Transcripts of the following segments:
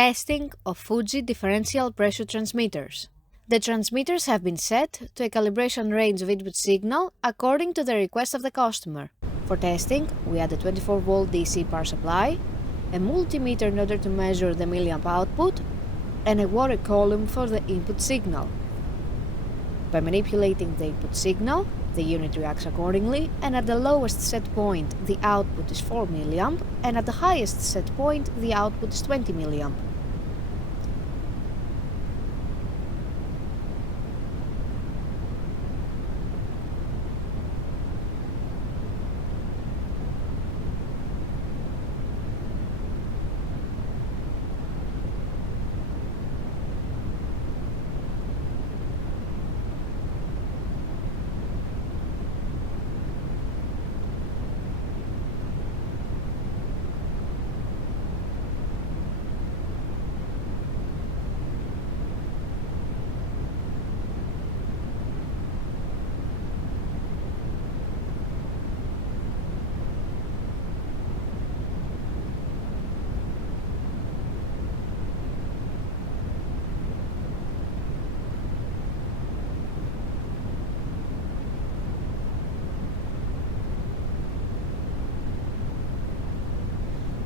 Testing of Fuji Differential pressure transmitters. The transmitters have been set to a calibration range of input signal according to the request of the customer. For testing, we add a 24-volt DC power supply, a multimeter in order to measure the milliamp output, and a water column for the input signal. By manipulating the input signal, the unit reacts accordingly, and at the lowest set point the output is 4 mA, and at the highest set point the output is 20 mA.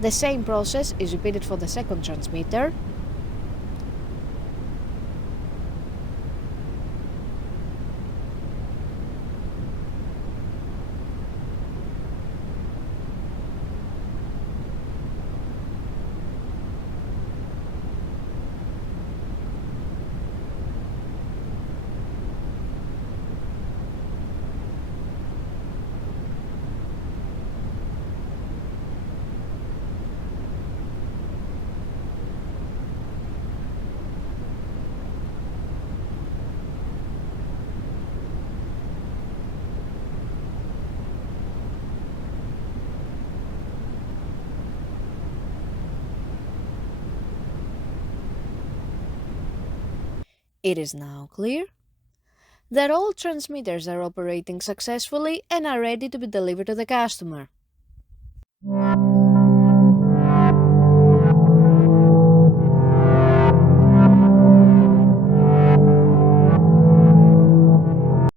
The same process is repeated for the second transmitter. It is now clear that all transmitters are operating successfully and are ready to be delivered to the customer.